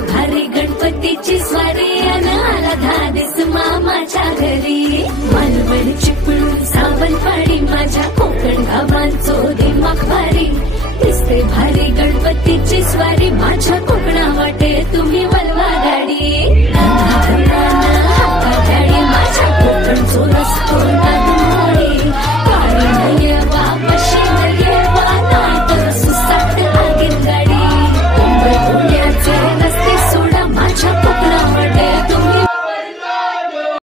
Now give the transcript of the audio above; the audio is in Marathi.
भारी गणपतीची स्वारी आला धादिस मामाच्या घरी मालवण चिपळूण सावंतवाडी माझ्या कोकण गावांचो